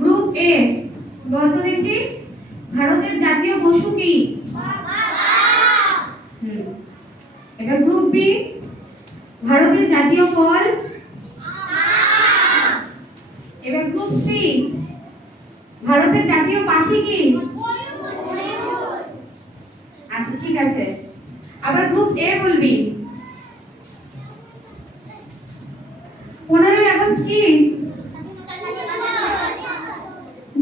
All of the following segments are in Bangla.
গ্রুপ এ বলতো দেখি ভারতের জাতীয় পশু কি? এটা গ্রুপ বি ভারতের জাতীয় ফল। এবার গ্রুপ সি ভারতের জাতীয় পাখি কি? আচ্ছা ঠিক আছে। আবার গ্রুপ এ বলবি 15ই আগস্ট কি?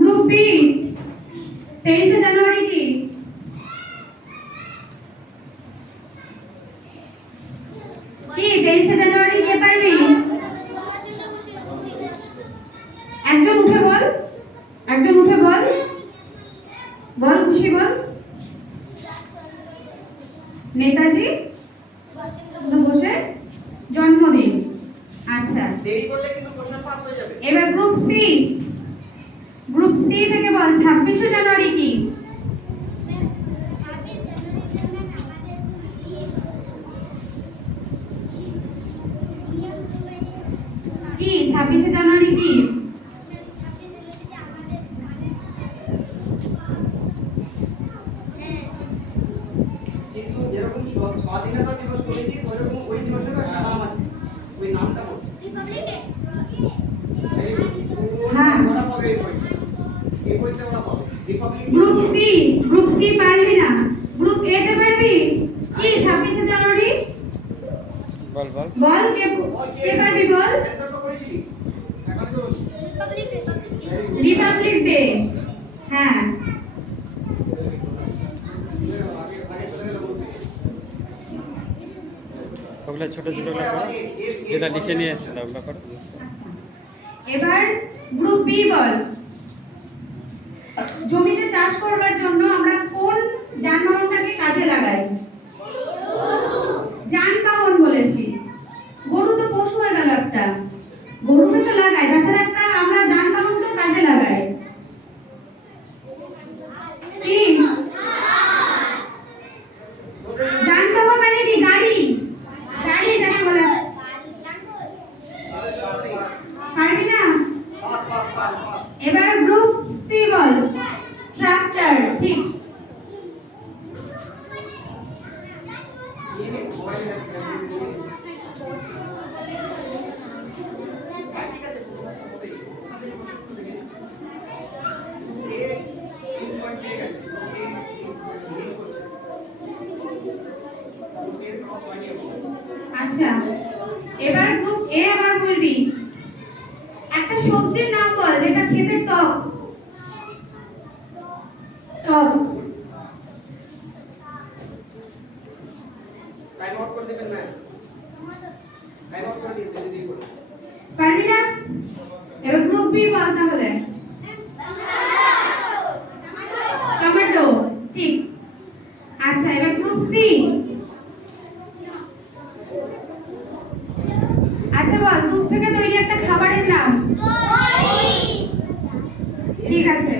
গ্রুপ বি 23শে জানুয়ারি কি? কি 23শে জানুয়ারি কে পারবি? একজন উঠে বল, একজন উঠে বল, বল খুশি বল। নেতাজি সুভাষের জন্মদিন। আচ্ছা দেরি করলে কিন্তু কোশ্চেন পাস হয়ে যাবে। এবার গ্রুপ সি, গ্রুপ সি থেকে বল 26শে জানুয়ারি কি? কি 26শে জানুয়ারি কি? কিন্তু যেরকম স্বাধীনতা দিবস করেছি ওইরকম ওই দিবসের একটা নাম আছে, ওই নামটা বল। হ্যাঁ ওরা পাবে এই বইটা ওরা পাবে রিপাবলিক। গ্রুপ সি পারলি না, গ্রুপ এ তে পারবি কি? 26শে জানুয়ারি বল বল বল কে পারবি বল? অ্যানসার তো করেছি এখন তো রিপাবলিক ডে। হ্যাঁ ওগুলো ছোট ছোট গুলো করো, যেটা লিখে নিয়ে এসেছিল ওগুলো করো। এবার গ্রুপ বি বল জমিতে চাষ করবার জন্য আমরা কোন যানবাহনটাকে কাজে লাগাই? যানবাহন বলেছি, গরু তো পশু হয়ে গেল একটা, গরুকে তো লাগাই, তাছাড়া একটা আমরা যানবাহন তো কাজে লাগাই। কি যানবাহন মানে কি? গাড়ি, গাড়ি যাকে বলে। পারবি না? এবার গ্রুপ সি বল ট্রাক্টর। ঠিক আচ্ছা এবার গ্রুপ এ আবার বলবি একটা সবজির নাম বল যেটা খেতে টক। টক টাইম আউট করে দেবেন ম্যাম, টাইম আউট করে দিন যদি বলে। পারবি না? এবার গ্রুপ বি বল তাহলে। টমেটো। ঠিক আচ্ছা এবার গ্রুপ সি। আচ্ছা বল দুধ থেকে তৈরি একটা খাবারের নাম। ঠিক আছে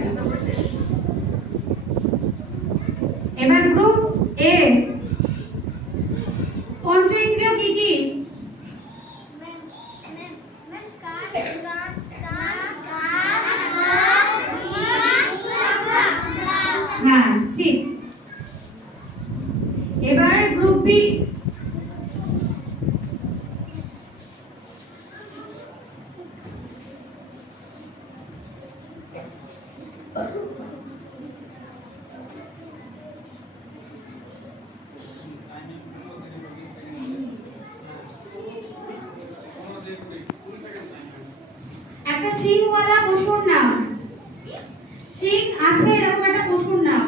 এবার গ্রুপ এ পঞ্চ ইন্দ্রিয় কি কি? হ্যাঁ ঠিক। এবার গ্রুপ বি একটা শিংওয়ালা পশুর নাম। শিং আছে এরকম একটা পশুর নাম।